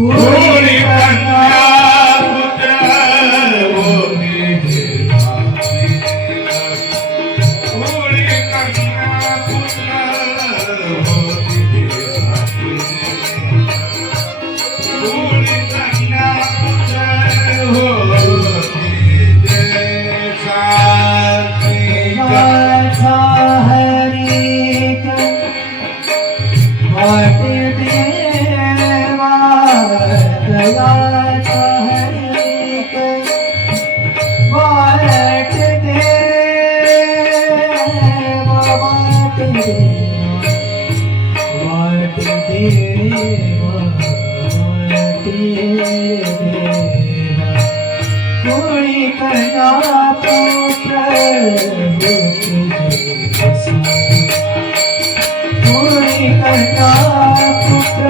कुळी कन्या पुत्र होती देवाची कुळी कन्या पुत्र होती देवाची कुळी कन्या पुत्र होती देवाची गाथा हरिक वाटे देवा दयाचा हरिक वाट देवा वाट देवा वाट देवा वाट देवा कुळी कन्या पुत्र कुळी कन्या पुत्र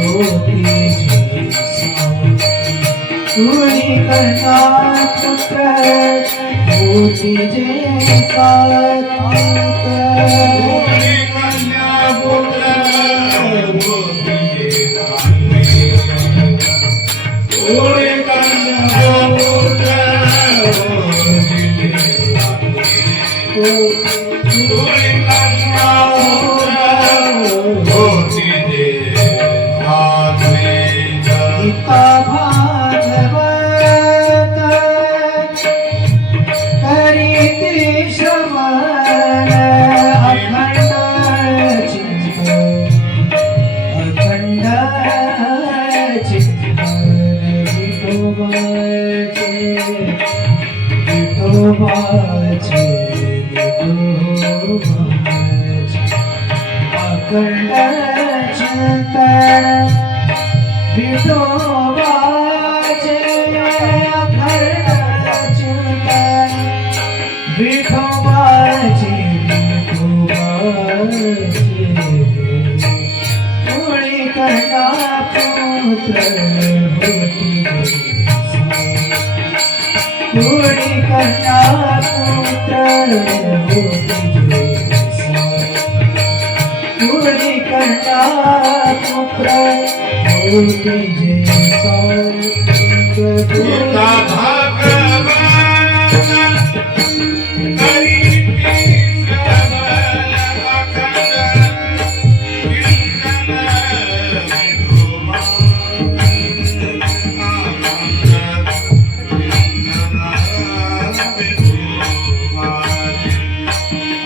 होती कुळी कन्या पुत्र होती जे सात कुळी कन्या पुत्र होती देवाची कुळी कन्या पुत्र होती देवाची कुळी कन्या पुत्र होती देवाची गीता भागवत करीती श्रवण अखंड चिंतन विठोबाचे अखंड चिंतन विठोबाचे अखंड चिंतन विठोबाचे कुळी कन्या पुत्र होती कुळी कन्या पुत्र होती कुळी कन्या पुत्र होती गीता भागवत करीती श्रवण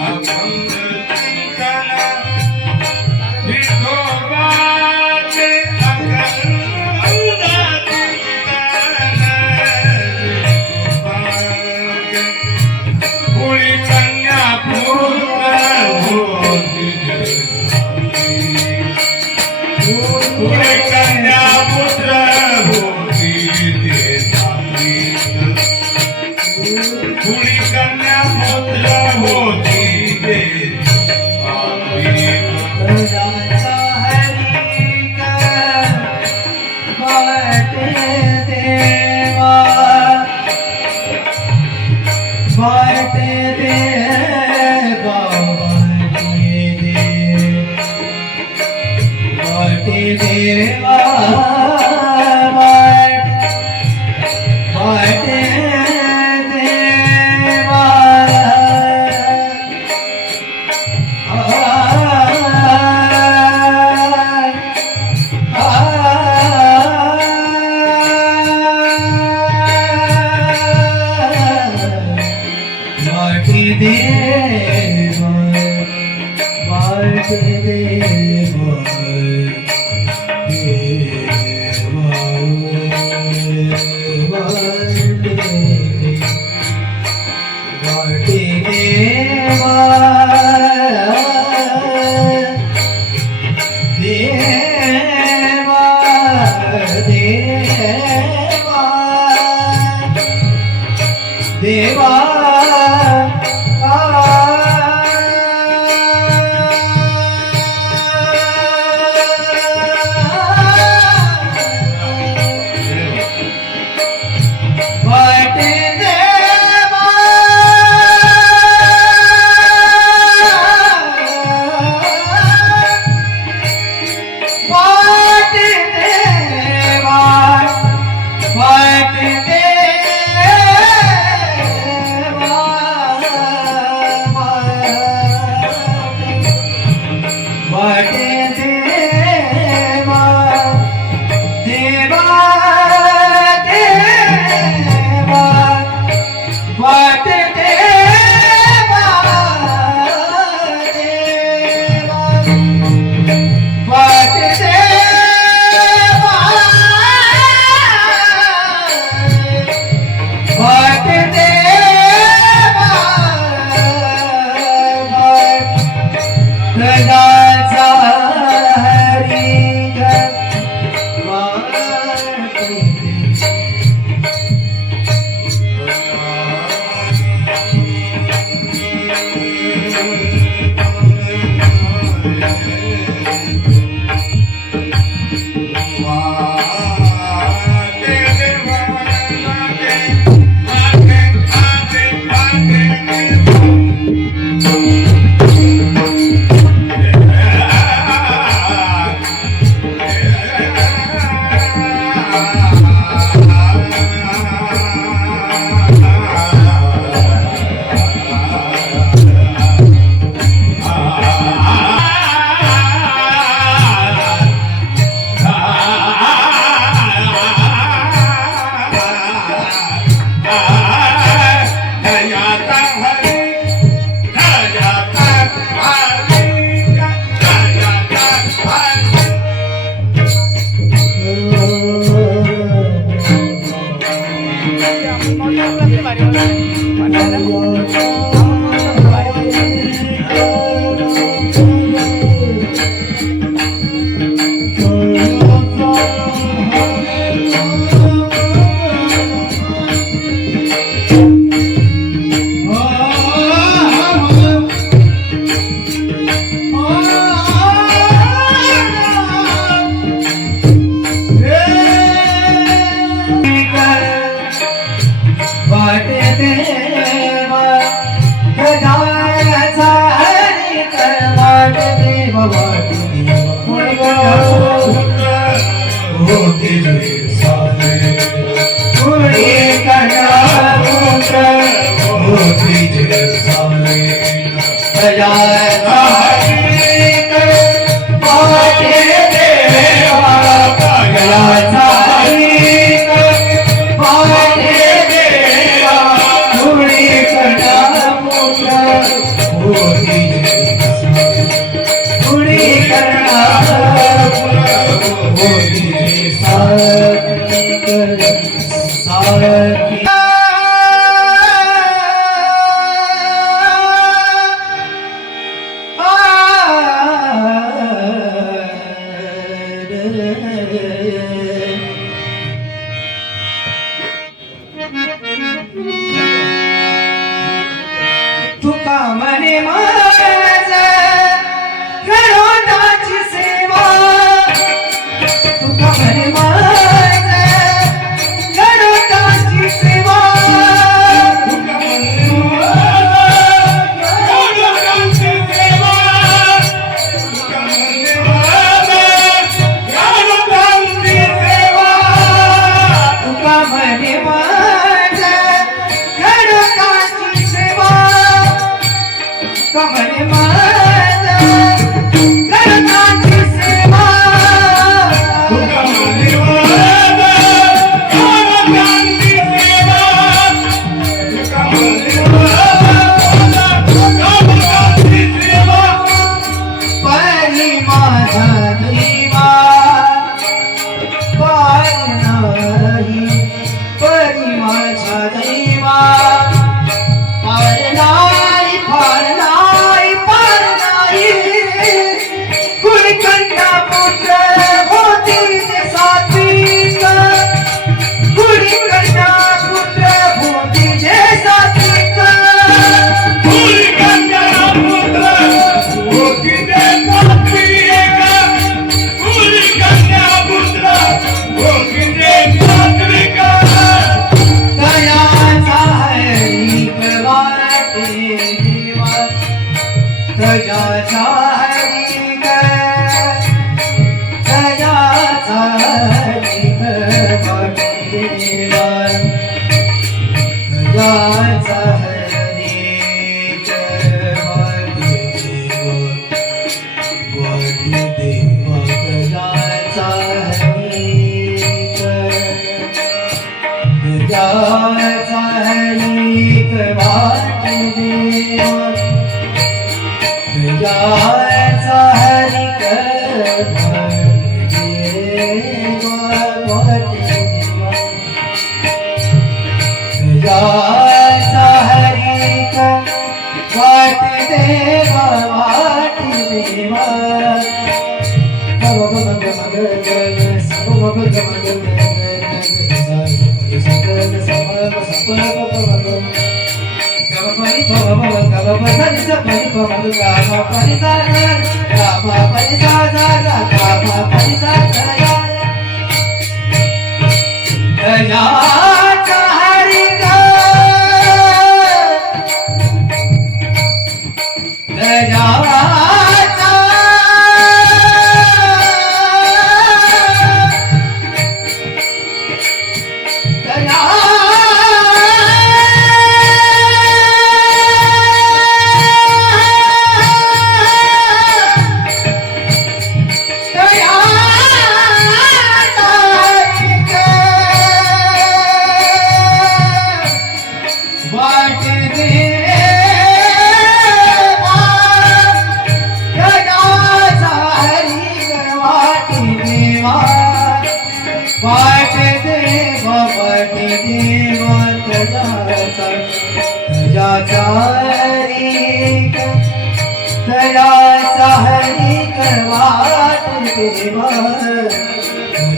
अखंड कीर्तन विठोबाचे कुळी कन्या पुत्र होती कुळी कन्या पुत्र होती देवाची कुळी कन्या पुत्र होती देवाची राजा हरिक वाट देवा वाट देवा वाट देवा वाट देवा वाटी देवा वाटी देवा वाटी देवा देवा देवा देवा वाटे देवा तुका मने माझा घरोदाची सेवा तुका मने माझा घरोदाची सेवा तुका मने माझा घरोदाची सेवा कमने माझा घरोदाची सेवा पारी माझा देवा पारी नाही परी माझा देवा पार नाही पार नाही कुळकंठा पुत्र होती ते सात्विक कुळकंठा पुत्र होती ते सात्विक दयाचा हरिक वाटे देवा दयाचा हरिक दयाचा हरिक वाटे देवा दयाचा हरिक वाटे देवा दयाचा हरिक दयाचा हरिक वाटे देवा दयाचा हरिक वाटे देवा दयाचा हरिक वाटे देवा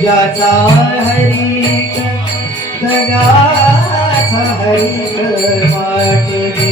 तुझ्याचा हरी तयाचा हरी वाट